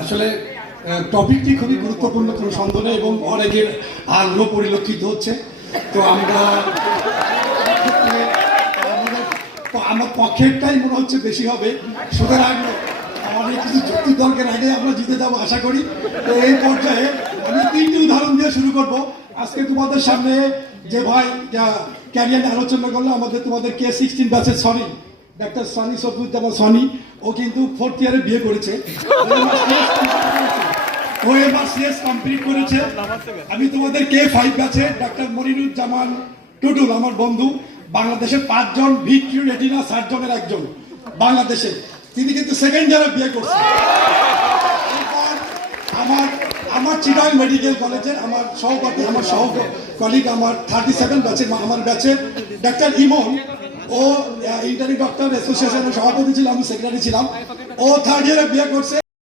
আসলে টপিকটি খুবই গুরুত্বপূর্ণ, কোনো সন্দেহ নেই, এবং অনেকের আগ্রহ পরিলক্ষিত হচ্ছে। তো আমরা আমার পক্ষেরটাই মনে হচ্ছে বেশি হবে, সুতরাং আমাদের কিছু যুক্তি দরকার আগে আমরা জিতে যাবো আশা করি। তো এই পর্যায়ে আমি 3টি উদাহরণ দিয়ে শুরু করব। আজকে তোমাদের সামনে যে ভাই ক্যারিয়ার আলোচনা করলো, আমাদের তোমাদের K16 ব্যাচের সনি ডাক্তার সনি সফুজ্জামান সনি, ও কিন্তু 4th ইয়ারে বিয়ে করেছে, ও এবার সিএস কমপ্লিট করেছে। আমি তোমাদের K5 ব্যাচে ডাক্তার মনিরুজ্জামান টুটুল, আমার বন্ধু, বাংলাদেশের 5 জন ভিট্রি রেটিনা সার্জনের একজন বাংলাদেশে, তিনি কিন্তু 2nd ইয়ারে বিয়ে করছেন। আমার চিটাগাং মেডিকেল কলেজের আমার সহপাঠী, আমার কলিগ, আমার 37 ব্যাচের, আমার ব্যাচের ডাক্তার ইমন, ও ইন্টারি ডক্টর অ্যাসোসিয়েশনের সভাপতি ছিল, আমি সেক্রেটারি ছিলাম। ও 3rd ইয়ারে বিয়ে করছে।